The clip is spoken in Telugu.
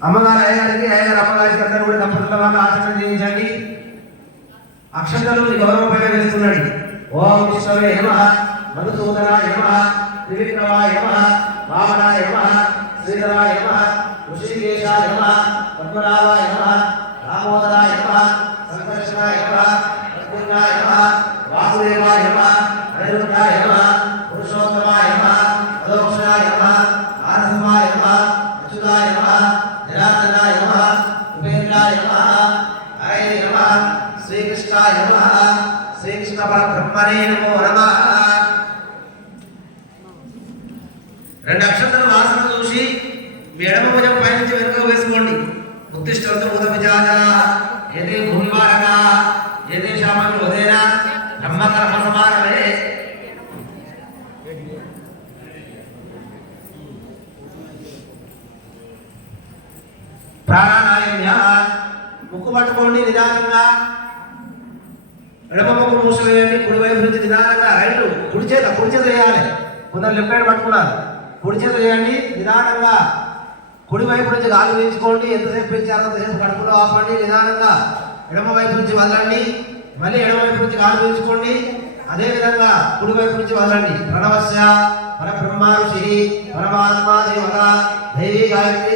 అమ్మగారు అయ్యారికి అయ్యగారు అమ్మగారికి అందరూ కూడా తప్పకుండా ఆచరణ చేయించండి. అక్షంతలు గౌరవపైన వేస్తున్నాడు. ఓం విశ్వమే యమ మధుసూదన యమ త్రివిక్రమ యమ వామనాయ యమ శ్రీధర యమ ఋషికేశ యమ పద్మనాభ యమ దామోదరాయ యమ సంకర్షణ యమ ప్రద్యుమ్నాయ యమ వాసుదేవ యమ శ్రీకృష్ణాయ నమ. శ్రీకృష్ణ పరబ్రహ్మణే నమో నమ. రెండు అక్షంతలు వాసన చూసి మీ ఎడమ భుజం పైనుంచి వెనుక వేసుకోండి. ఉద్దిష్టంతో ఉత్తిష్టంతో ఉదవిజాజ ఏది భూమివారక ఏది శామకు ఉదయన. బ్రహ్మకర్మ సమానమే. ప్రాణాయామ్య ముక్కు పట్టుకోండి నిదానంగా. ఎడమకు మూసివేయండి కుడి వైపు నుంచి నిదానంగా రైట్ కుడి చేత కుడి చేత చేయాలి కొందరు లెఫ్ట్ హ్యాండ్ పట్టుకున్నారు. కుడి చేత చేయండి నిదానంగా కుడి వైపు నుంచి గాలి పీల్చుకోండి ఎంతసేపు పీల్చాలో అంతసేపు కడుపులో ఆపండి నిదానంగా ఎడమ వైపు నుంచి వదలండి. మళ్ళీ ఎడమ వైపు నుంచి గాలి పీల్చుకోండి అదే విధంగా కుడి వైపు నుంచి వదలండి. ప్రణవస్య పరబ్రహ్మ ఋషి పరమాత్మ దేవత దైవీ గాయత్రి